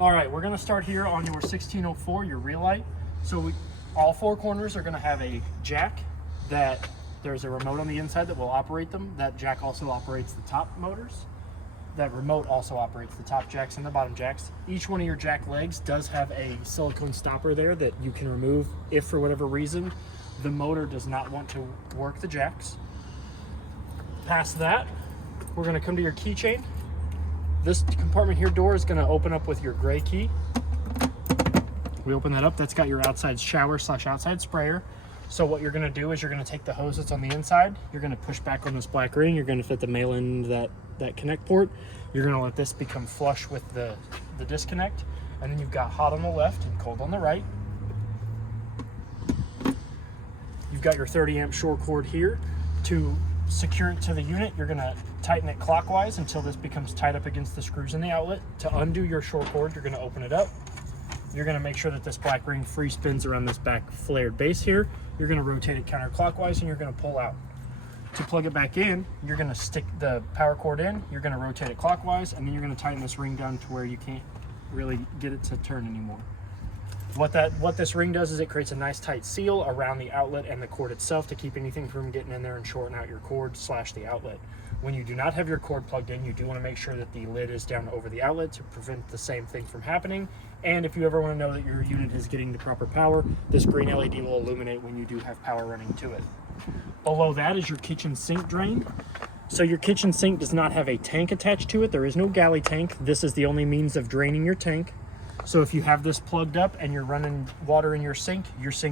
All right, we're gonna start here on your 1604, your Real-Lite. So all four corners are gonna have a jack that there's a remote on the inside that will operate them. That jack also operates the top motors. That remote also operates the top jacks and the bottom jacks. Each one of your jack legs does have a silicone stopper there that you can remove if for whatever reason the motor does not want to work the jacks. Past that, we're gonna come to your keychain. This compartment here door is gonna open up with your gray key. We open that up, that's got your outside shower / outside sprayer. So what you're gonna do is you're gonna take the hose that's on the inside, you're gonna push back on this black ring, you're gonna fit the male end that connect port. You're gonna let this become flush with the disconnect, and then you've got hot on the left and cold on the right. You've got your 30 amp shore cord here. To secure it to the unit, you're gonna tighten it clockwise until this becomes tied up against the screws in the outlet. To undo your shore cord, you're gonna open it up. You're gonna make sure that this black ring free spins around this back flared base here. You're gonna rotate it counterclockwise and you're gonna pull out. To plug it back in, you're gonna stick the power cord in, you're gonna rotate it clockwise, and then you're gonna tighten this ring down to where you can't really get it to turn anymore. What this ring does is it creates a nice tight seal around the outlet and the cord itself to keep anything from getting in there and shorting out your cord / the outlet. When you do not have your cord plugged in, you do want to make sure that the lid is down over the outlet to prevent the same thing from happening. And if you ever want to know that your unit is getting the proper power, this green LED will illuminate when you do have power running to it. Below that is your kitchen sink drain. So your kitchen sink does not have a tank attached to it. There is no galley tank. This is the only means of draining your tank. So if you have this plugged up and you're running water in your sink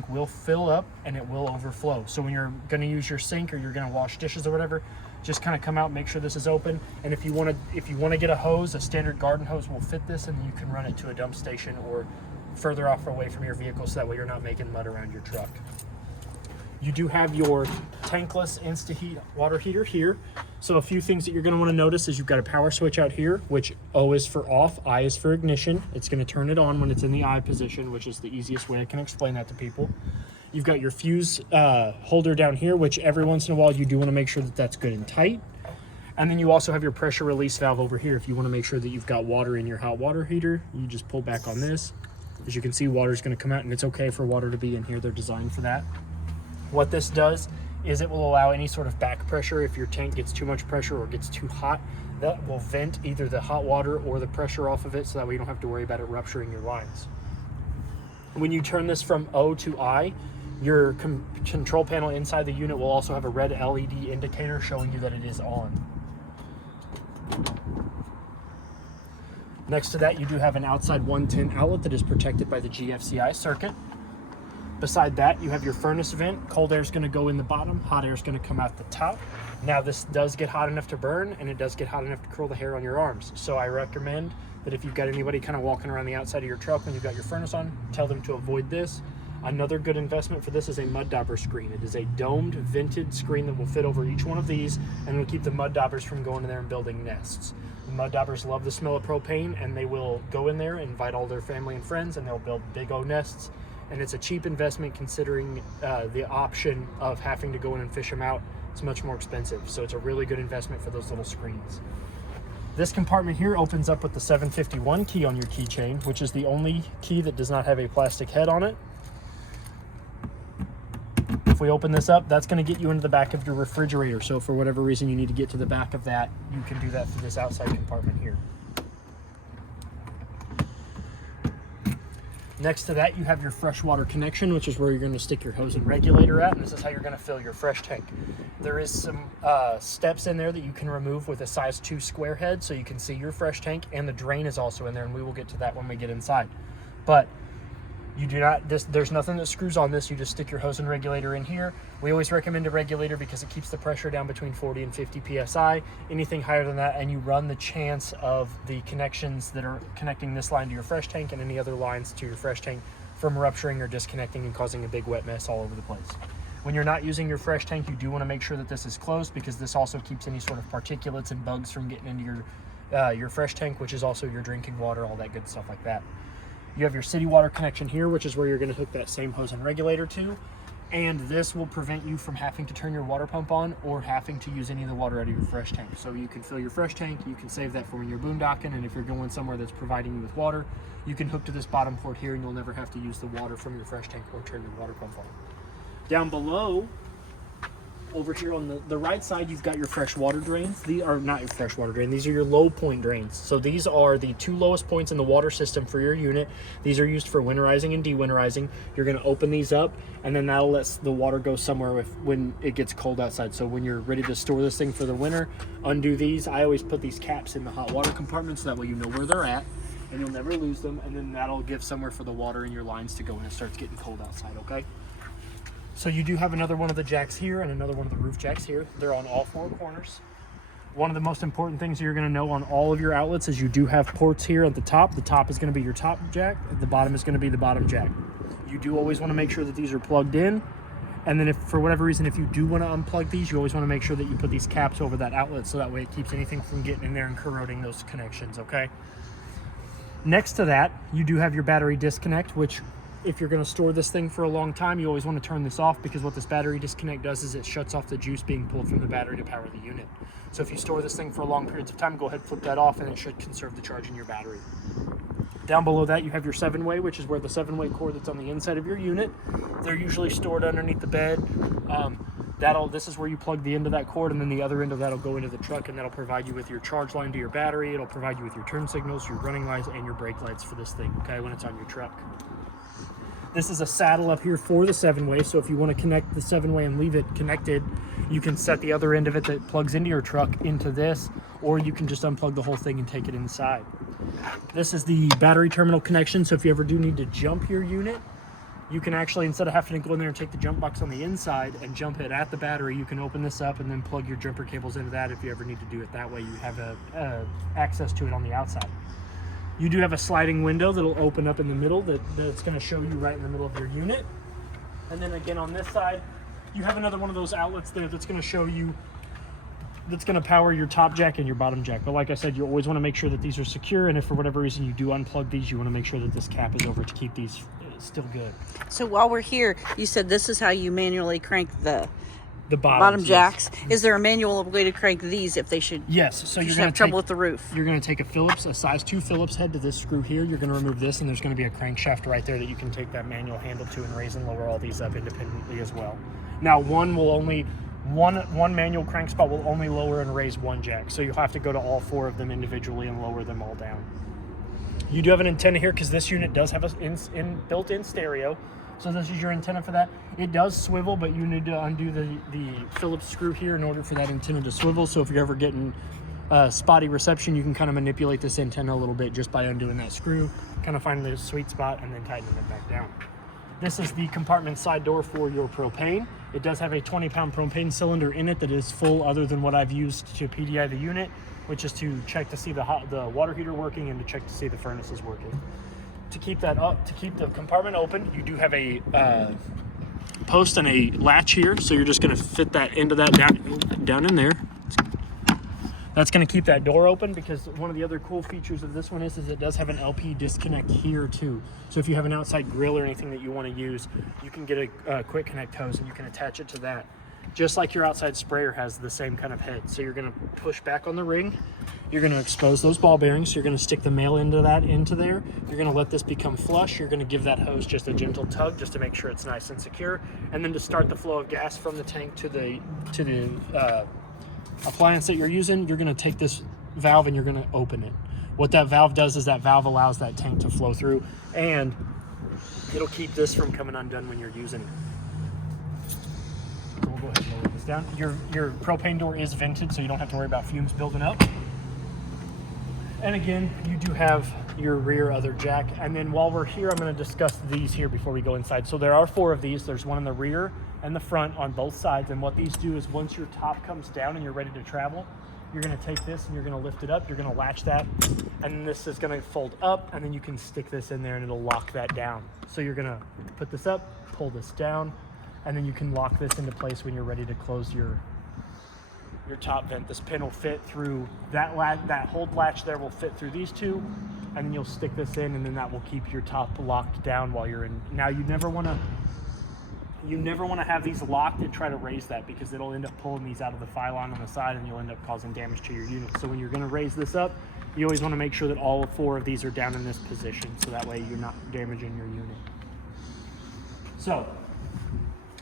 will fill up and it will overflow. So when you're going to use your sink or you're going to wash dishes or whatever, just kind of come out, make sure this is open. And if you want to get a hose, a standard garden hose will fit this, and you can run it to a dump station or further off away from your vehicle, so that way you're not making mud around your truck. You do have your tankless InstaHeat water heater here. So a few things that you're going to want to notice is you've got a power switch out here, which O is for off, I is for ignition. It's going to turn it on when it's in the I position, which is the easiest way I can explain that to people. You've got your fuse holder down here, which every once in a while you do want to make sure that that's good and tight. And then you also have your pressure release valve over here. If you want to make sure that you've got water in your hot water heater, you just pull back on this. As you can see, water is going to come out, and it's okay for water to be in here. They're designed for that. What this does is it will allow any sort of back pressure. If your tank gets too much pressure or gets too hot, that will vent either the hot water or the pressure off of it, so that way you don't have to worry about it rupturing your lines. When you turn this from O to I, your control panel inside the unit will also have a red LED indicator showing you that it is on. Next to that, you do have an outside 110 outlet that is protected by the GFCI circuit. Beside that, you have your furnace vent. Cold air is going to go in the bottom, hot air is going to come out the top. Now this does get hot enough to burn, and it does get hot enough to curl the hair on your arms. So I recommend that if you've got anybody kind of walking around the outside of your truck when you've got your furnace on, tell them to avoid this. Another good investment for this is a mud dauber screen. It is a domed, vented screen that will fit over each one of these, and will keep the mud daubers from going in there and building nests. The mud daubers love the smell of propane, and they will go in there, invite all their family and friends, and they'll build big old nests. And it's a cheap investment considering the option of having to go in and fish them out. It's much more expensive, so it's a really good investment for those little screens. This compartment here opens up with the 751 key on your keychain, which is the only key that does not have a plastic head on it. If we open this up, that's going to get you into the back of your refrigerator. So for whatever reason you need to get to the back of that, you can do that through this outside compartment here. Next to that, you have your freshwater connection, which is where you're going to stick your hose and regulator at, and this is how you're going to fill your fresh tank. There is some steps in there that you can remove with a size 2 square head, so you can see your fresh tank, and the drain is also in there, and we will get to that when we get inside. But you do not, there's nothing that screws on this. You just stick your hose and regulator in here. We always recommend a regulator because it keeps the pressure down between 40 and 50 PSI. Anything higher than that, and you run the chance of the connections that are connecting this line to your fresh tank and any other lines to your fresh tank from rupturing or disconnecting and causing a big wet mess all over the place. When you're not using your fresh tank, you do want to make sure that this is closed, because this also keeps any sort of particulates and bugs from getting into your fresh tank, which is also your drinking water, all that good stuff like that. You have your city water connection here, which is where you're going to hook that same hose and regulator to. And this will prevent you from having to turn your water pump on or having to use any of the water out of your fresh tank. So you can fill your fresh tank, you can save that for when you're boondocking, and if you're going somewhere that's providing you with water, you can hook to this bottom port here and you'll never have to use the water from your fresh tank or turn your water pump on. Down below, over here on the right side, you've got your fresh water drains. These are not your fresh water drain, these are your low point drains. So these are the 2 lowest points in the water system for your unit. These are used for winterizing and dewinterizing. You're gonna open these up, and then that'll let the water go somewhere when it gets cold outside. So when you're ready to store this thing for the winter, undo these. I always put these caps in the hot water compartment so that way you know where they're at and you'll never lose them, and then that'll give somewhere for the water in your lines to go when it starts getting cold outside, okay? So you do have another one of the jacks here and another one of the roof jacks here. They're on all 4 corners. One of the most important things you're gonna know on all of your outlets is you do have ports here at the top. The top is gonna be your top jack. The bottom is gonna be the bottom jack. You do always wanna make sure that these are plugged in. And then if for whatever reason, if you do wanna unplug these, you always wanna make sure that you put these caps over that outlet so that way it keeps anything from getting in there and corroding those connections, okay? Next to that, you do have your battery disconnect, which if you're going to store this thing for a long time, you always want to turn this off, because what this battery disconnect does is it shuts off the juice being pulled from the battery to power the unit. So if you store this thing for long periods of time, go ahead and flip that off and it should conserve the charge in your battery. Down below that, you have your 7-way, which is where the 7-way cord that's on the inside of your unit. They're usually stored underneath the bed. This is where you plug the end of that cord, and then the other end of that will go into the truck, and that'll provide you with your charge line to your battery. It'll provide you with your turn signals, your running lights, and your brake lights for this thing, okay, when it's on your truck. This is a saddle up here for the 7-way, so if you want to connect the 7-way and leave it connected, you can set the other end of it that plugs into your truck into this, or you can just unplug the whole thing and take it inside. This is the battery terminal connection, so if you ever do need to jump your unit, you can actually, instead of having to go in there and take the jump box on the inside and jump it at the battery, you can open this up and then plug your jumper cables into that if you ever need to do it that way. You have access to it on the outside. You do have a sliding window that'll open up in the middle that's going to show you right in the middle of your unit. And then again on this side, you have another one of those outlets there that's going to show you, that's going to power your top jack and your bottom jack. But like I said, you always want to make sure that these are secure, and if for whatever reason you do unplug these, you want to make sure that this cap is over to keep these still good. So while we're here, you said this is how you manually crank the bottom jacks. Yes. Is there a manual way to crank these if they should? Yes. So you're going to have trouble with the roof. You're going to take a size 2 Phillips head to this screw here. You're going to remove this, and there's going to be a crankshaft right there that you can take that manual handle to and raise and lower all these up independently as well. Now, one manual crank spot will only lower and raise 1 jack, so you'll have to go to all 4 of them individually and lower them all down. You do have an antenna here because this unit does have a built-in stereo. So this is your antenna for that. It does swivel, but you need to undo the Phillips screw here in order for that antenna to swivel. So if you're ever getting spotty reception, you can kind of manipulate this antenna a little bit just by undoing that screw, kind of find the sweet spot and then tightening it back down. This is the compartment side door for your propane. It does have a 20-pound propane cylinder in it that is full, other than what I've used to PDI the unit, which is to check to see the water heater working and to check to see the furnace is working. To keep that up, to keep the compartment open, you do have a post and a latch here, so you're just going to fit that into that down in there. That's going to keep that door open, because one of the other cool features of this one is it does have an LP disconnect here too. So if you have an outside grill or anything that you want to use, you can get a quick connect hose and you can attach it to that. Just like your outside sprayer has the same kind of head. So you're going to push back on the ring. You're going to expose those ball bearings. You're going to stick the male end of that into there. You're going to let this become flush. You're going to give that hose just a gentle tug just to make sure it's nice and secure. And then to start the flow of gas from the tank to the appliance that you're using, you're going to take this valve and you're going to open it. What that valve does is that valve allows that tank to flow through, and it'll keep this from coming undone when you're using it. So we'll go ahead and lower this down. Your propane door is vented, so you don't have to worry about fumes building up. And again, you do have your rear other jack. And then while we're here, I'm going to discuss these here before we go inside. So there are 4 of these. There's one in the rear and the front on both sides. And what these do is once your top comes down and you're ready to travel, you're going to take this and you're going to lift it up. You're going to latch that, and this is going to fold up, and then you can stick this in there and it'll lock that down. So you're going to put this up, pull this down, and then you can lock this into place when you're ready to close your top vent. This pin will fit through that hold latch there will fit through these 2, and then you'll stick this in, and then that will keep your top locked down while you're in. Now you never want you never want to have these locked and try to raise that, because it'll end up pulling these out of the pylon on the side and you'll end up causing damage to your unit. So when you're going to raise this up, you always want to make sure that all 4 of these are down in this position, so that way you're not damaging your unit. So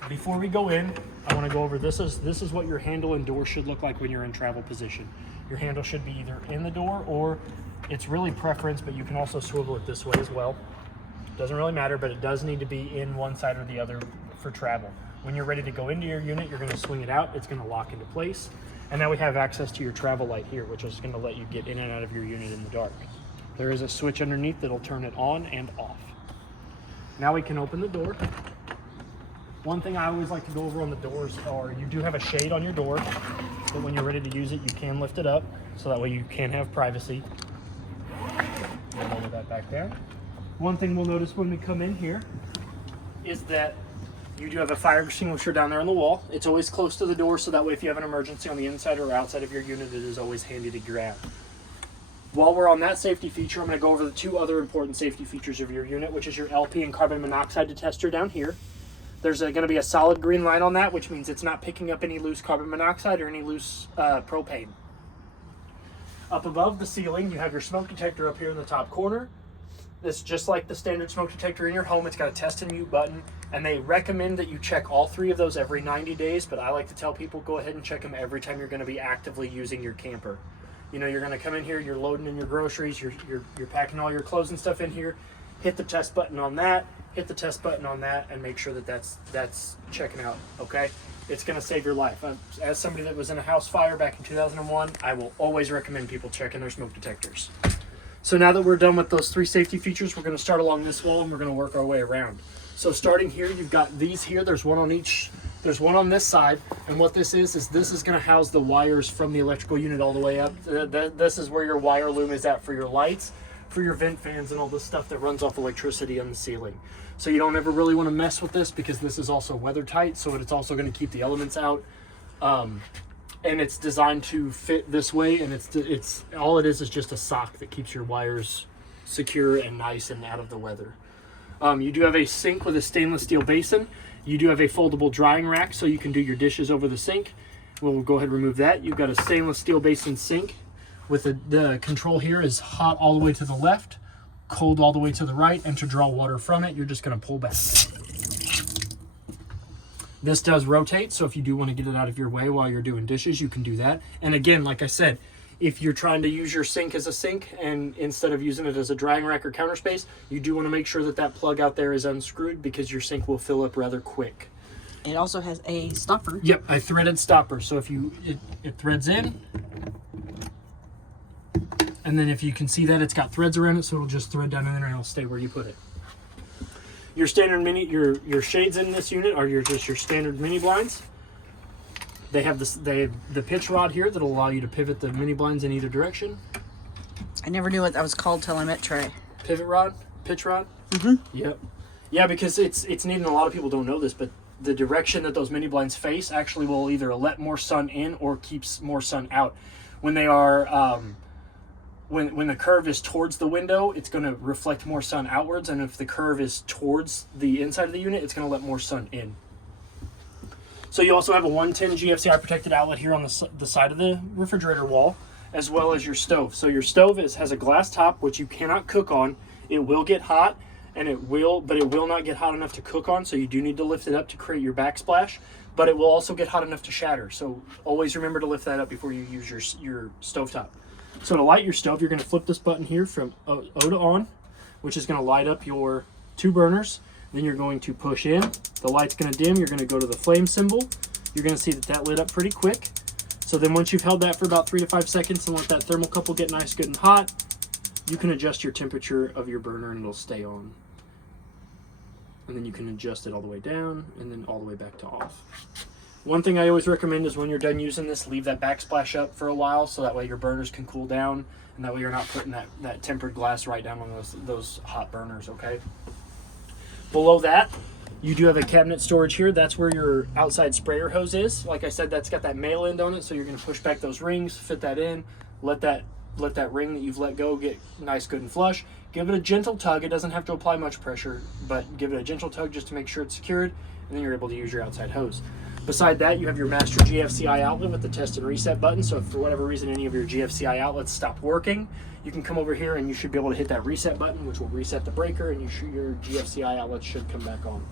before we go in, I want to go over this is what your handle and door should look like when you're in travel position. Your handle should be either in the door, or it's really preference, but you can also swivel it this way as well. Doesn't really matter, but it does need to be in one side or the other for travel. When you're ready to go into your unit, you're going to swing it out. It's going to lock into place. And now we have access to your travel light here, which is going to let you get in and out of your unit in the dark. There is a switch underneath that'll turn it on and off. Now we can open the door. One thing I always like to go over on the doors are, you do have a shade on your door, but when you're ready to use it, you can lift it up, so that way you can have privacy. We'll lower that back down. One thing we'll notice when we come in here is that you do have a fire extinguisher down there on the wall. It's always close to the door, so that way if you have an emergency on the inside or outside of your unit, it is always handy to grab. While we're on that safety feature, I'm going to go over the 2 other important safety features of your unit, which is your LP and carbon monoxide detector down here. There's going to be a solid green line on that, which means it's not picking up any loose carbon monoxide or any loose propane. Up above the ceiling, you have your smoke detector up here in the top corner. It's just like the standard smoke detector in your home. It's got a test and mute button, and they recommend that you check all 3 of those every 90 days, but I like to tell people go ahead and check them every time you're going to be actively using your camper. You know, you're going to come in here, you're loading in your groceries, you're packing all your clothes and stuff in here, hit the test button on that, hit the test button on that, and make sure that that's checking out, okay? It's going to save your life. As somebody that was in a house fire back in 2001, I will always recommend people checking their smoke detectors. So now that we're done with those 3 safety features, we're going to start along this wall and we're going to work our way around. So starting here, you've got these here. There's one on each. There's one on this side, and what this is this is going to house the wires from the electrical unit all the way up. This is where your wire loom is at for your lights, for your vent fans, and all this stuff that runs off electricity on the ceiling. So you don't ever really want to mess with this, because this is also weather tight, so it's also going to keep the elements out. And it's designed to fit this way, and it's all it is just a sock that keeps your wires secure and nice and out of the weather. You do have a sink with a stainless steel basin. You do have a foldable drying rack, so you can do your dishes over the sink. We'll go ahead and remove that. You've got a stainless steel basin sink with the control here is hot all the way to the left, cold all the way to the right, and to draw water from it, you're just going to pull back. This does rotate, so if you do want to get it out of your way while you're doing dishes, you can do that. And again, like I said, if you're trying to use your sink as a sink, and instead of using it as a drying rack or counter space, you do want to make sure that that plug out there is unscrewed, because your sink will fill up rather quick. It also has a stopper. Yep, a threaded stopper. So if it threads in, and then if you can see that it's got threads around it, so it'll just thread down in there and it'll stay where you put it. Your standard your shades in this unit are just your standard mini blinds. They have the pitch rod here that'll allow you to pivot the mini blinds in either direction. I never knew what that was called till I met Trey. Pivot rod, pitch rod. Yep. Yeah, because it's neat, and a lot of people don't know this, but the direction that those mini blinds face actually will either let more sun in or keeps more sun out. When they are when the curve is towards the window, it's going to reflect more sun outwards, and if the curve is towards the inside of the unit, it's going to let more sun in. So you also have a 110 GFCI protected outlet here on the side of the refrigerator wall, as well as your stove. So your stove has a glass top, which you cannot cook on. It will get hot, but it will not get hot enough to cook on, so you do need to lift it up to create your backsplash, but it will also get hot enough to shatter. So always remember to lift that up before you use your stovetop. So to light your stove, you're going to flip this button here from O to on, which is going to light up your 2 burners. Then you're going to push in. The light's going to dim. You're going to go to the flame symbol. You're going to see that lit up pretty quick. So then once you've held that for about 3 to 5 seconds and let that thermocouple get nice, good, and hot, you can adjust your temperature of your burner and it'll stay on. And then you can adjust it all the way down and then all the way back to off. One thing I always recommend is when you're done using this, leave that backsplash up for a while, so that way your burners can cool down, and that way you're not putting that tempered glass right down on those hot burners, okay? Below that, you do have a cabinet storage here. That's where your outside sprayer hose is. Like I said, that's got that male end on it, so you're going to push back those rings, fit that in, let that ring that you've let go get nice, good, and flush. Give it a gentle tug. It doesn't have to apply much pressure, but give it a gentle tug just to make sure it's secured, and then you're able to use your outside hose. Beside that, you have your master GFCI outlet with the test and reset button. So if for whatever reason any of your GFCI outlets stop working, you can come over here and you should be able to hit that reset button, which will reset the breaker, and your GFCI outlet should come back on.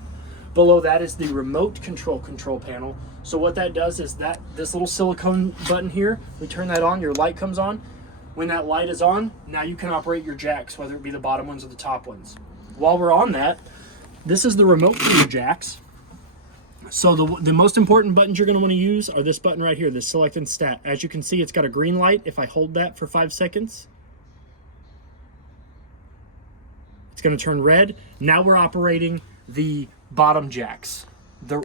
Below that is the remote control panel. So what that does is that this little silicone button here, we turn that on, your light comes on. When that light is on, now you can operate your jacks, whether it be the bottom ones or the top ones. While we're on that, this is the remote for your jacks. So the most important buttons you're going to want to use are this button right here, this select and stat. As you can see, it's got a green light. If I hold that for 5 seconds, it's going to turn red. Now we're operating the bottom jacks.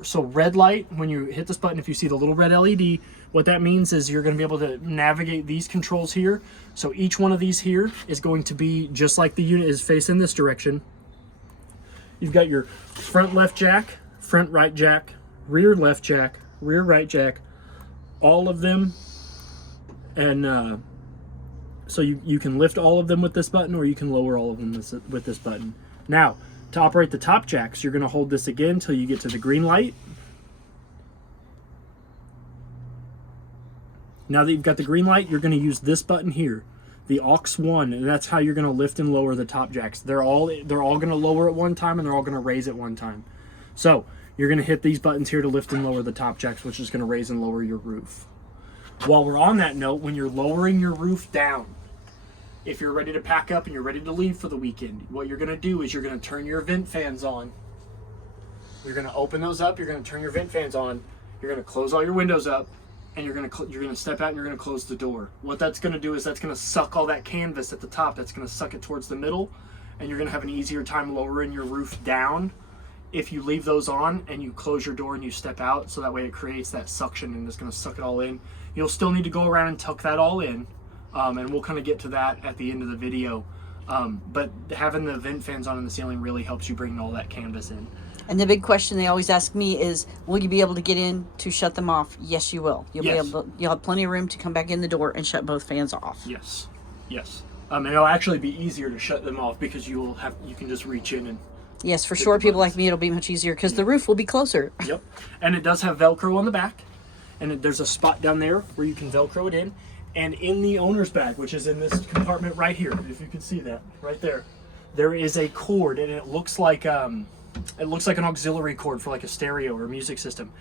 So red light, when you hit this button, if you see the little red LED, what that means is you're going to be able to navigate these controls here. So each one of these here is going to be just like the unit is facing this direction. You've got your front left jack, front right jack, rear left jack, rear right jack, all of them. And so you can lift all of them with this button, or you can lower all of them with this button. Now, to operate the top jacks, you're going to hold this again until you get to the green light. Now that you've got the green light, you're going to use this button here, the aux 1, and that's how you're going to lift and lower the top jacks. They're all going to lower at one time, and they're all going to raise at one time. So you're going to hit these buttons here to lift and lower the top jacks, which is going to raise and lower your roof. While we're on that note, when you're lowering your roof down, if you're ready to pack up and you're ready to leave for the weekend, what you're going to do is you're going to turn your vent fans on. You're going to open those up. You're going to turn your vent fans on. You're going to close all your windows up, and you're going to step out and you're going to close the door. What that's going to do is that's going to suck all that canvas at the top. That's going to suck it towards the middle, and you're going to have an easier time lowering your roof down if you leave those on and you close your door and you step out. So that way it creates that suction and it's going to suck it all in. You'll still need to go around and tuck that all in. And we'll kind of get to that at the end of the video. But having the vent fans on in the ceiling really helps you bring all that canvas in. And the big question they always ask me is, will you be able to get in to shut them off? Yes, you will. You'll be able to, you'll have plenty of room to come back in the door and shut both fans off. Yes, yes. And it'll actually be easier to shut them off because you can just reach in and. Yes, for short people like me, it'll be much easier because the roof will be closer. Yep, and it does have Velcro on the back, and there's a spot down there where you can Velcro it in. And in the owner's bag, which is in this compartment right here, if you can see that right there, there is a cord, and it looks like an auxiliary cord for like a stereo or a music system.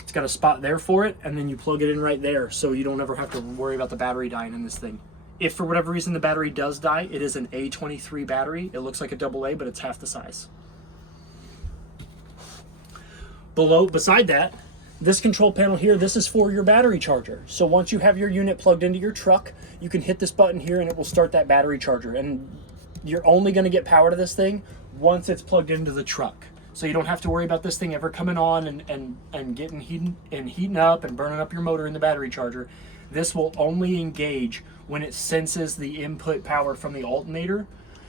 It's got a spot there for it, and then you plug it in right there, so you don't ever have to worry about the battery dying in this thing. If for whatever reason the battery does die, it is an A23 battery. It looks like a AA, but it's half the size. Beside that, this control panel here, this is for your battery charger. So once you have your unit plugged into your truck, you can hit this button here and it will start that battery charger. And you're only going to get power to this thing once it's plugged into the truck. So you don't have to worry about this thing ever coming on and getting heating up and burning up your motor in the battery charger. This will only engage when it senses the input power from the alternator,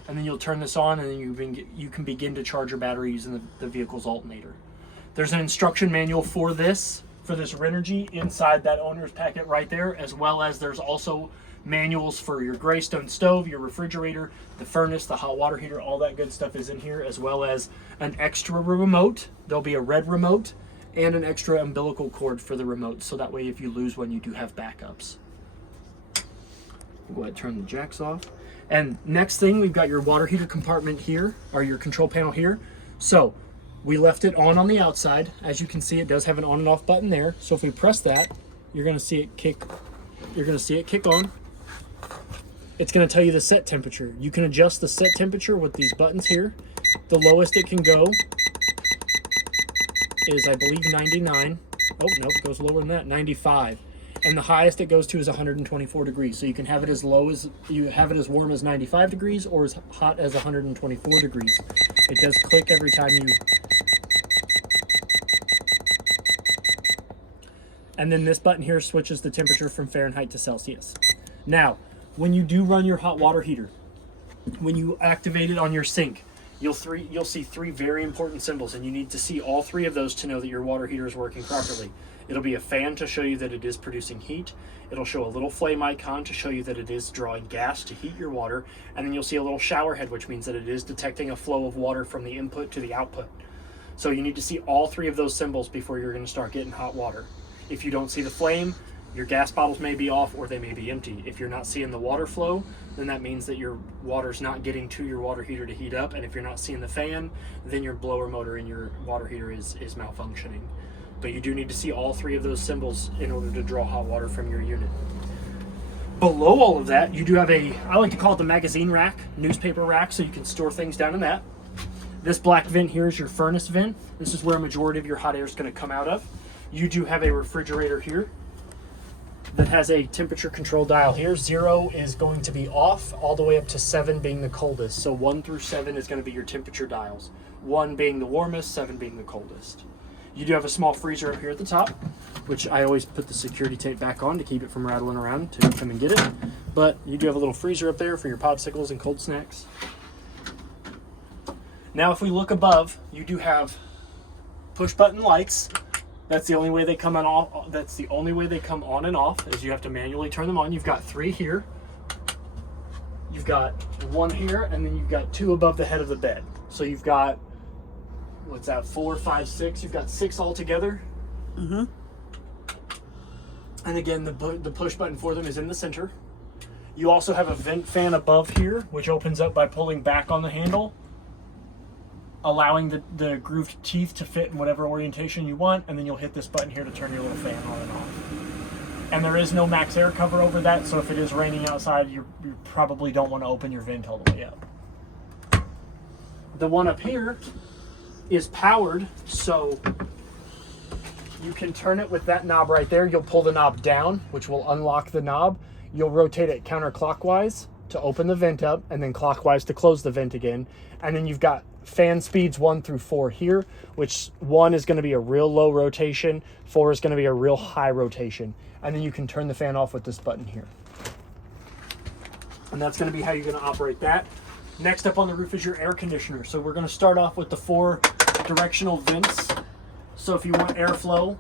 and then you'll turn this on and then you can begin to charge your battery using the vehicle's alternator. There's an instruction manual for this Renergy inside that owner's packet right there, as well as there's also manuals for your Greystone stove, your refrigerator, the furnace, the hot water heater, all that good stuff is in here, as well as an extra remote. There'll be a red remote and an extra umbilical cord for the remote, so that way if you lose one, you do have backups. We'll go ahead and turn the jacks off. And next thing, we've got your water heater compartment here, or your control panel here. So we left it on the outside. As you can see, it does have an on and off button there. So if we press that, you're going to see it kick. You're going to see it kick on. It's going to tell you the set temperature. You can adjust the set temperature with these buttons here. The lowest it can go is, I believe, 99. Oh, no, it goes lower than that, 95. And the highest it goes to is 124 degrees. So you can have it as low as, you have it as warm as 95 degrees or as hot as 124 degrees. It does click every time you... And then this button here switches the temperature from Fahrenheit to Celsius. Now, when you do run your hot water heater, when you activate it on your sink, you'll see three very important symbols, and you need to see all three of those to know that your water heater is working properly. It'll be a fan to show you that it is producing heat. It'll show a little flame icon to show you that it is drawing gas to heat your water. And then you'll see a little shower head, which means that it is detecting a flow of water from the input to the output. So you need to see all three of those symbols before you're going to start getting hot water. If you don't see the flame, your gas bottles may be off or they may be empty. If you're not seeing the water flow, then that means that your water's not getting to your water heater to heat up. And if you're not seeing the fan, then your blower motor in your water heater is malfunctioning. But you do need to see all three of those symbols in order to draw hot water from your unit. Below all of that, you do have I like to call it the magazine rack, newspaper rack, so you can store things down in that. This black vent here is your furnace vent. This is where a majority of your hot air is going to come out of. You do have a refrigerator here that has a temperature control dial here. 0 is going to be off, all the way up to 7 being the coldest. So 1 through 7 is going to be your temperature dials. 1 being the warmest, 7 being the coldest. You do have a small freezer up here at the top, which I always put the security tape back on to keep it from rattling around to come and get it. But you do have a little freezer up there for your popsicles and cold snacks. Now if we look above, you do have push button lights. That's the only way they come on. That's the only way they come on and off, is you have to manually turn them on. You've got 3 here. You've got 1 here, and then you've got 2 above the head of the bed. So you've got, what's that, 4, 5, 6. You've got 6 altogether. Mm-hmm. And again, the push button for them is in the center. You also have a vent fan above here, which opens up by pulling back on the handle, allowing the grooved teeth to fit in whatever orientation you want, and then you'll hit this button here to turn your little fan on and off. And there is no max air cover over that, so if it is raining outside, you probably don't want to open your vent all the way up. The one up here is powered, so you can turn it with that knob right there. You'll pull the knob down, which will unlock the knob. You'll rotate it counterclockwise to open the vent up, and then clockwise to close the vent again. And then you've got fan speeds 1 through 4 here, which 1 is going to be a real low rotation, 4 is going to be a real high rotation. And then you can turn the fan off with this button here. And that's going to be how you're going to operate that. Next up on the roof is your air conditioner. So we're going to start off with the 4 directional vents. So if you want airflow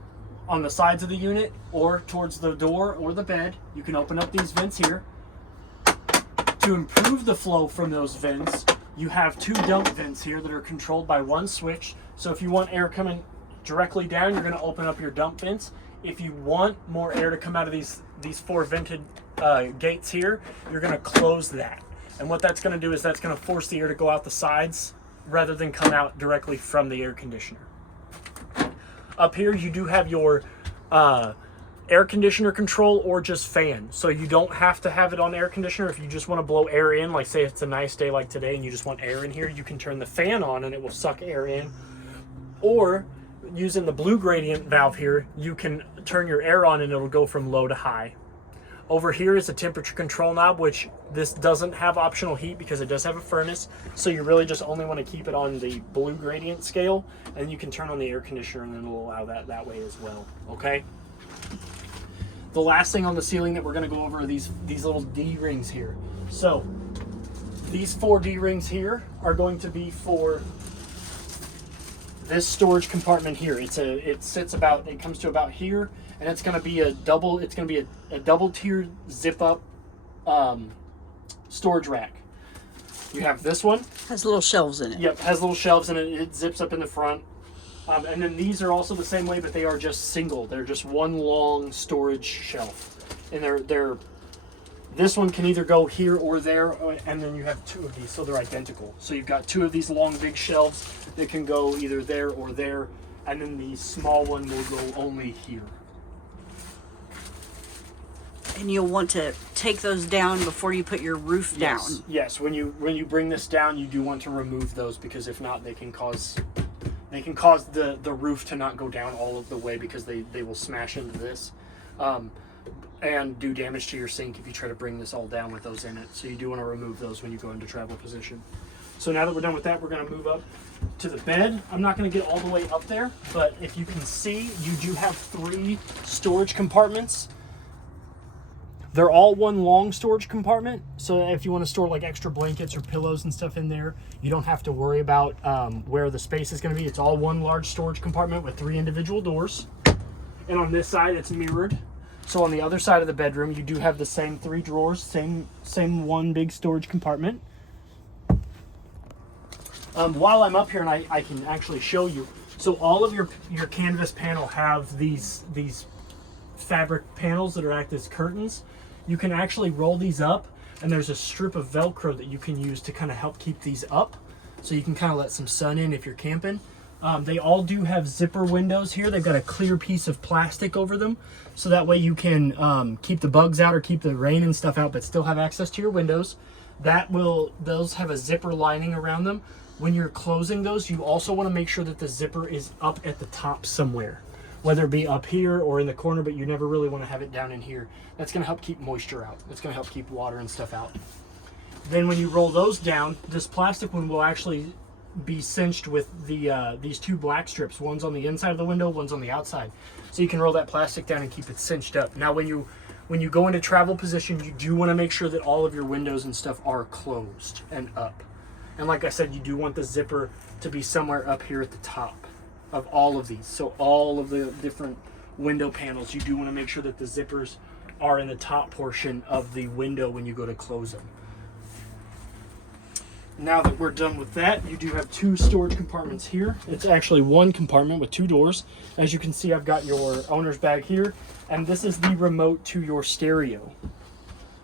on the sides of the unit or towards the door or the bed, you can open up these vents here. To improve the flow from those vents, you have 2 dump vents here that are controlled by 1 switch. So if you want air coming directly down, you're going to open up your dump vents. If you want more air to come out of these 4 vented gates here, you're going to close that. And what that's going to do is that's going to force the air to go out the sides rather than come out directly from the air conditioner. Up here, you do have your air conditioner control or just fan. So you don't have to have it on air conditioner. If you just want to blow air in, like say it's a nice day like today and you just want air in here, you can turn the fan on and it will suck air in. Or using the blue gradient valve here, you can turn your air on and it'll go from low to high. Over here is a temperature control knob, which this doesn't have optional heat because it does have a furnace. So you really just only want to keep it on the blue gradient scale, and you can turn on the air conditioner and it'll allow that way as well, okay? The last thing on the ceiling that we're going to go over are these little D-rings here. So these 4 D-rings here are going to be for this storage compartment here. It comes to about here, and it's going to be a double tiered zip up storage rack. You have this one. Has little shelves in it. Yep, has little shelves in it. It zips up in the front. And then these are also the same way, but they are just single. They're just one long storage shelf. And this one can either go here or there, and then you have 2 of these, so they're identical. So you've got 2 of these long, big shelves that can go either there or there, and then the small one will go only here. And you'll want to take those down before you put your roof down. Yes. When you bring this down, you do want to remove those, because if not, they can cause the roof to not go down all of the way, because they will smash into this and do damage to your sink if you try to bring this all down with those in it. So you do want to remove those when you go into travel position. So now that we're done with that, we're going to move up to the bed. I'm not going to get all the way up there, but if you can see, you do have 3 storage compartments. They're all one long storage compartment, so if you want to store like extra blankets or pillows and stuff in there, you don't have to worry about where the space is going to be. It's all one large storage compartment with 3 individual doors. And on this side, it's mirrored. So on the other side of the bedroom, you do have the same 3 drawers, same one big storage compartment. While I'm up here, and I can actually show you. So all of your canvas panel have these fabric panels that are act as curtains. You can actually roll these up, and there's a strip of Velcro that you can use to kind of help keep these up. So you can kind of let some sun in if you're camping. They all do have zipper windows here. They've got a clear piece of plastic over them. So that way you can keep the bugs out or keep the rain and stuff out, but still have access to your windows. Those have a zipper lining around them. When you're closing those, you also want to make sure that the zipper is up at the top somewhere, whether it be up here or in the corner, but you never really want to have it down in here. That's going to help keep moisture out. It's going to help keep water and stuff out. Then when you roll those down, this plastic one will actually be cinched with these 2 black strips. One's on the inside of the window, one's on the outside. So you can roll that plastic down and keep it cinched up. Now when you go into travel position, you do want to make sure that all of your windows and stuff are closed and up. And like I said, you do want the zipper to be somewhere up here at the top of all of these. So all of the different window panels, you do want to make sure that the zippers are in the top portion of the window when you go to close them. Now that we're done with that, you do have 2 storage compartments here. It's actually 1 compartment with 2 doors. As you can see, I've got your owner's bag here, and this is the remote to your stereo,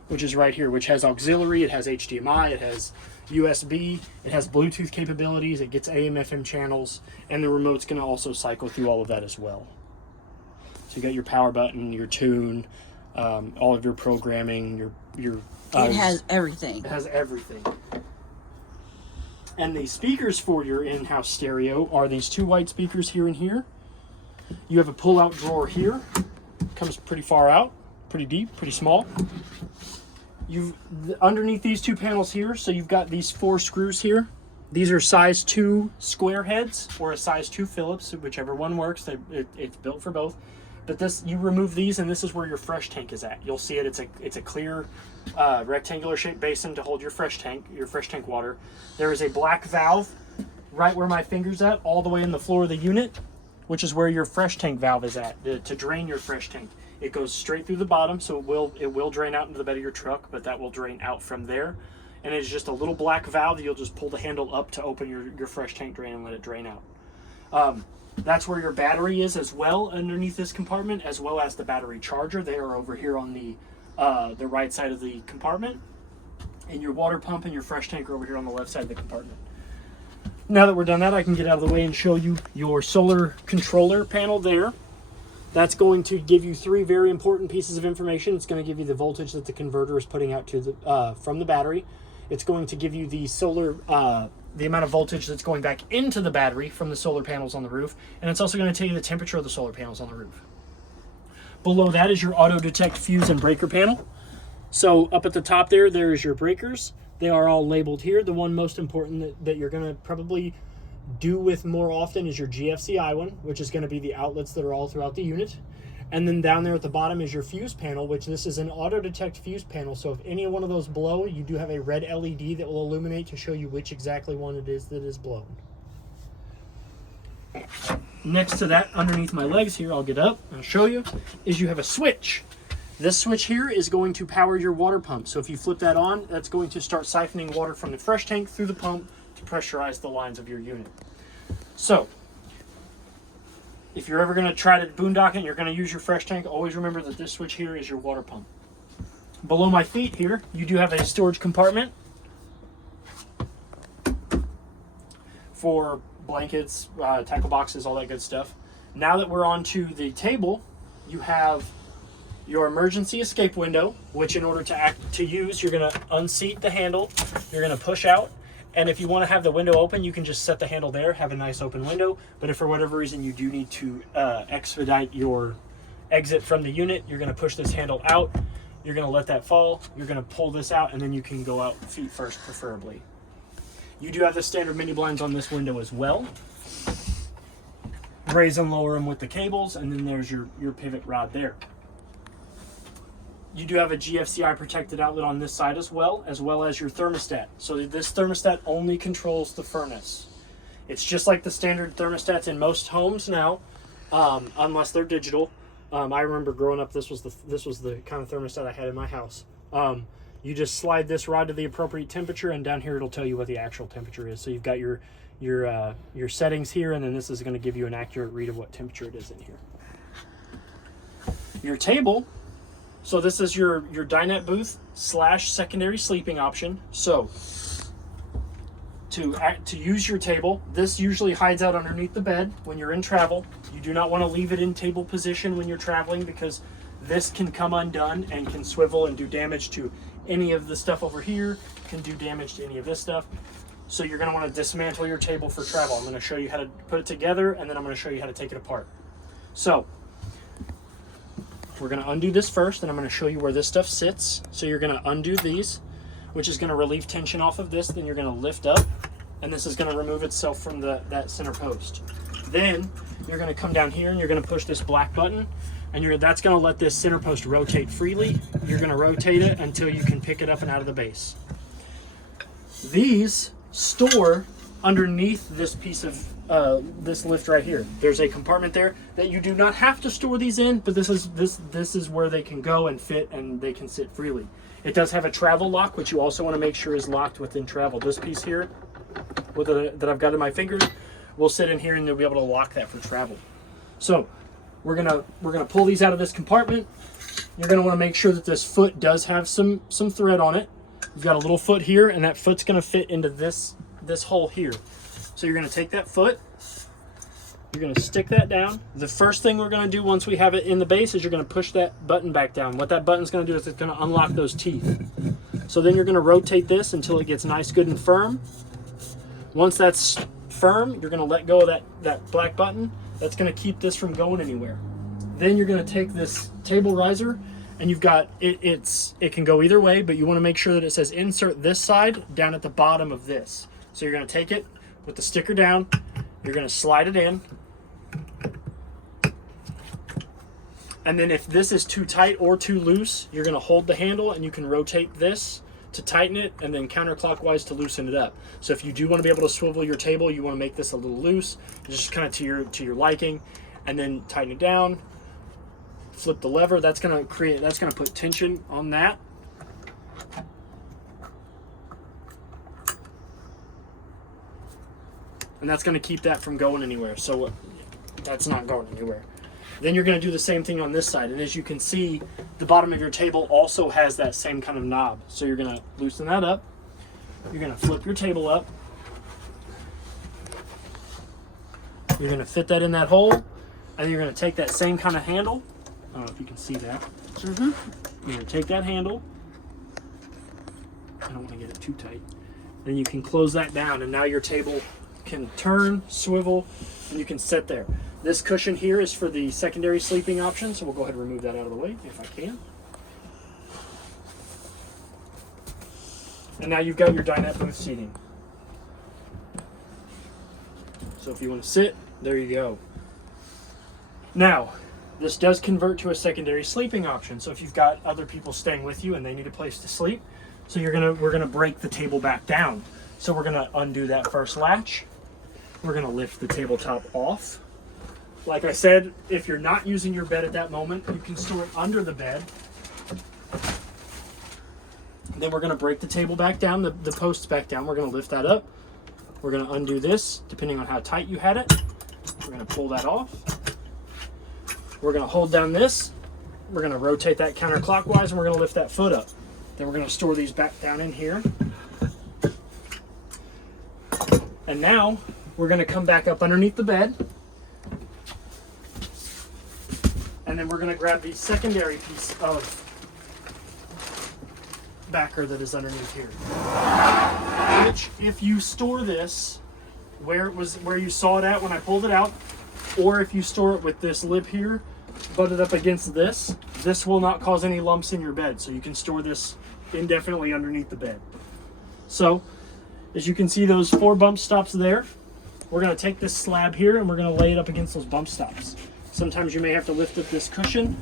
which is right here, which has auxiliary, it has HDMI, it has USB, it has Bluetooth capabilities, it gets AM, FM channels, and the remote's going to also cycle through all of that as well. So you got your power button, your tune, all of your programming, your it has everything. It has everything. And the speakers for your in-house stereo are these 2 white speakers here and here. You have a pull-out drawer here. Comes pretty far out, pretty deep, pretty small. Underneath these 2 panels here, so you've got these 4 screws here. These are size 2 square heads or a size 2 Phillips, whichever one works. It's built for both. But you remove these, and this is where your fresh tank is at. You'll see it. It's a clear rectangular shaped basin to hold your fresh tank water. There is a black valve right where my finger's at, all the way in the floor of the unit, which is where your fresh tank valve is at to drain your fresh tank. It goes straight through the bottom, so it will drain out into the bed of your truck, but that will drain out from there. And it's just a little black valve that you'll just pull the handle up to open your fresh tank drain and let it drain out. That's where your battery is as well underneath this compartment, as well as the battery charger. They are over here on the right side of the compartment. And your water pump and your fresh tank are over here on the left side of the compartment. Now that we're done that, I can get out of the way and show you your solar controller panel there. That's going to give you 3 very important pieces of information. It's going to give you the voltage that the converter is putting out to from the battery. It's going to give you the solar, the amount of voltage that's going back into the battery from the solar panels on the roof. And it's also going to tell you the temperature of the solar panels on the roof. Below that is your auto detect fuse and breaker panel. So up at the top there is your breakers. They are all labeled here. The one most important that you're going to probably do with more often is your GFCI one, which is going to be the outlets that are all throughout the unit. And then down there at the bottom is your fuse panel, which this is an auto detect fuse panel. So if any one of those blow, you do have a red LED that will illuminate to show you which exactly one it is that is blown. Next to that, underneath my legs here, I'll get up and show you, is you have a switch. This switch here is going to power your water pump. So if you flip that on, that's going to start siphoning water from the fresh tank through the pump to pressurize the lines of your unit. So if you're ever going to try to boondock it and you're going to use your fresh tank, always remember that this switch here is your water pump. Below my feet here, you do have a storage compartment for blankets, tackle boxes, all that good stuff. Now that we're onto the table, you have your emergency escape window, which in order to use, you're going to unseat the handle, you're going to push out, and if you want to have the window open, you can just set the handle there, have a nice open window. But if for whatever reason you do need to expedite your exit from the unit, you're going to push this handle out, you're going to let that fall, you're going to pull this out, and then you can go out feet first preferably. You do have the standard mini blinds on this window as well. Raise and lower them with the cables, and then there's your pivot rod there. You do have a GFCI protected outlet on this side as well as your thermostat. So this thermostat only controls the furnace. It's just like the standard thermostats in most homes now, unless they're digital. I remember growing up, this was the kind of thermostat I had in my house. You just slide this rod to the appropriate temperature, and down here it'll tell you what the actual temperature is. So you've got your settings here, and then this is going to give you an accurate read of what temperature it is in here. Your table. So this is your dinette booth / secondary sleeping option. So to use your table, this usually hides out underneath the bed when you're in travel. You do not want to leave it in table position when you're traveling, because this can come undone and can swivel and do damage to any of the stuff over here, can do damage to any of this stuff. So you're going to want to dismantle your table for travel. I'm going to show you how to put it together, and then I'm going to show you how to take it apart. So we're going to undo this first, and I'm going to show you where this stuff sits. So you're going to undo these, which is going to relieve tension off of this. Then you're going to lift up, and this is going to remove itself from that center post. Then you're going to come down here, and you're going to push this black button, and that's going to let this center post rotate freely. You're going to rotate it until you can pick it up and out of the base. These store underneath this piece of this lift right here. There's a compartment there that you do not have to store these in, but this is where they can go and fit, and they can sit freely. It does have a travel lock, which you also want to make sure is locked within travel. This piece here that I've got in my fingers will sit in here, and you'll be able to lock that for travel. So we're gonna pull these out of this compartment. You're gonna want to make sure that this foot does have some thread on it. You've got a little foot here, and that foot's gonna fit into this hole here. So you're gonna take that foot, you're gonna stick that down. The first thing we're gonna do once we have it in the base is you're gonna push that button back down. What that button's gonna do is it's gonna unlock those teeth. So then you're gonna rotate this until it gets nice, good, and firm. Once that's firm, you're gonna let go of that black button. That's gonna keep this from going anywhere. Then you're gonna take this table riser, and you've got it can go either way, but you wanna make sure that it says insert this side down at the bottom of this. So you're gonna take it with the sticker down, you're gonna slide it in, and then if this is too tight or too loose, you're gonna hold the handle, and you can rotate this to tighten it, and then counterclockwise to loosen it up. So if you do want to be able to swivel your table, you want to make this a little loose, just kind of to your liking, and then tighten it down, flip the lever. That's gonna put tension on that. And that's going to keep that from going anywhere. So that's not going anywhere. Then you're going to do the same thing on this side. And as you can see, the bottom of your table also has that same kind of knob. So you're going to loosen that up. You're going to flip your table up. You're going to fit that in that hole. And you're going to take that same kind of handle. I don't know if you can see that. Mm-hmm. You're going to take that handle. I don't want to get it too tight. Then you can close that down, and now your table can turn, swivel, and you can sit there. This cushion here is for the secondary sleeping option, so we'll go ahead and remove that out of the way if I can. And now you've got your dinette booth seating. So if you want to sit, there you go. Now, this does convert to a secondary sleeping option. So if you've got other people staying with you and they need a place to sleep, so we're gonna break the table back down. So we're gonna undo that first latch. We're gonna lift the tabletop off. Like I said, if you're not using your bed at that moment, you can store it under the bed. Then we're gonna break the table back down, the posts back down. We're gonna lift that up. We're gonna undo this, depending on how tight you had it. We're gonna pull that off. We're gonna hold down this. We're gonna rotate that counterclockwise, and we're gonna lift that foot up. Then we're gonna store these back down in here. And now we're going to come back up underneath the bed, and then we're going to grab the secondary piece of backer that is underneath here, which if you store this where you saw it at when I pulled it out, or if you store it with this lip here butted up against this will not cause any lumps in your bed. So you can store this indefinitely underneath the bed. So as you can see, those 4 bump stops there. We're going to take this slab here, and we're going to lay it up against those bump stops. Sometimes you may have to lift up this cushion.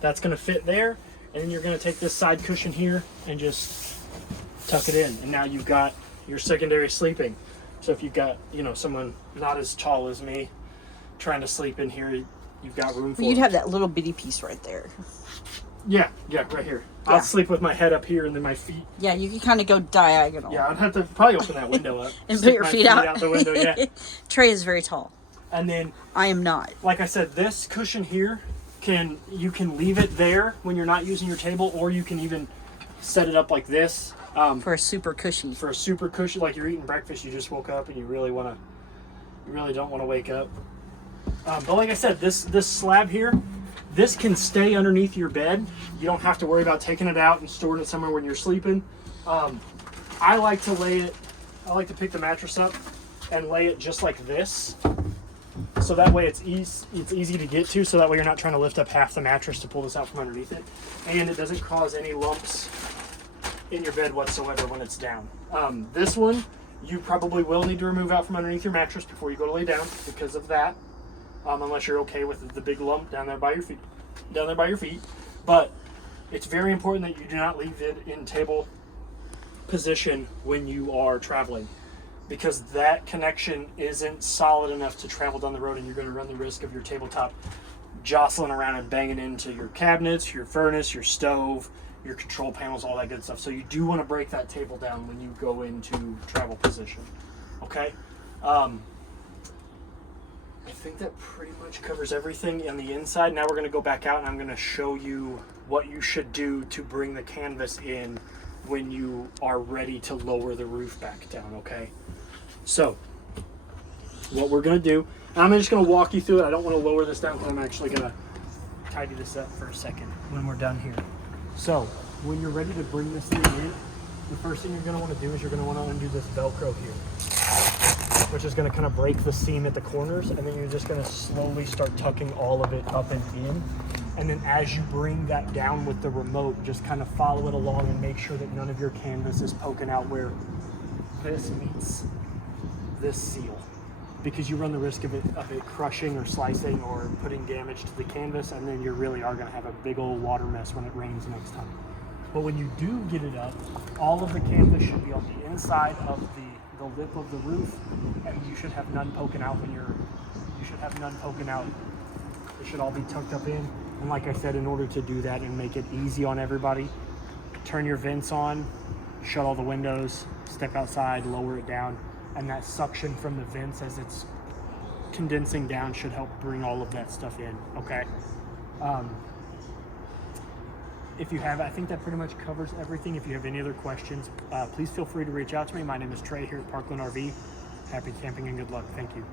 That's going to fit there. And then you're going to take this side cushion here and just tuck it in. And now you've got your secondary sleeping. So if you've got, someone not as tall as me, trying to sleep in here, you've got room for You'd it. have that little bitty piece right there. Yeah, right here. Yeah. I'll sleep with my head up here and then my feet. Yeah, you can kind of go diagonal. Yeah, I'd have to probably open that window up. And stick put your my feet out. out the window, yeah. Trey is very tall. And then, I am not. like I said, this cushion here, you can leave it there when you're not using your table, or you can even set it up like this. For a super cushy. For a super cushion, like you're eating breakfast, you just woke up and you really don't want to wake up. But like I said, this slab here, this can stay underneath your bed. You don't have to worry about taking it out and storing it somewhere when you're sleeping. I like to pick the mattress up and lay it just like this. So that way it's easy to get to, so that way you're not trying to lift up half the mattress to pull this out from underneath it. And it doesn't cause any lumps in your bed whatsoever when it's down. This one, you probably will need to remove out from underneath your mattress before you go to lay down because of that. Unless you're okay with the big lump down there by your feet. But it's very important that you do not leave it in table position when you are traveling, because that connection isn't solid enough to travel down the road, and you're going to run the risk of your tabletop jostling around and banging into your cabinets, your furnace, your stove, your control panels, all that good stuff. So you do want to break that table down when you go into travel position. Okay? I think that pretty much covers everything on the inside. Now we're going to go back out and I'm going to show you what you should do to bring the canvas in when you are ready to lower the roof back down, okay? So, what we're going to do, I'm just going to walk you through it. I don't want to lower this down because I'm actually going to tidy this up for a second when we're done here. So, when you're ready to bring this thing in, the first thing you're going to want to do is you're going to want to undo this Velcro here, which is going to kind of break the seam at the corners, and then you're just going to slowly start tucking all of it up and in. And then as you bring that down with the remote, just kind of follow it along and make sure that none of your canvas is poking out where this meets this seal, because you run the risk of it crushing or slicing or putting damage to the canvas, and then you really are going to have a big old water mess when it rains next time. But when you do get it up, all of the canvas should be on the inside of the lip of the roof, and you should have none poking out It should all be tucked up in. And like I said, in order to do that and make it easy on everybody, turn your vents on, shut all the windows, step outside, lower it down, and that suction from the vents as it's condensing down should help bring all of that stuff in, okay? I think that pretty much covers everything. If you have any other questions, please feel free to reach out to me. My name is Trey here at Parkland RV. Happy camping and good luck. Thank you.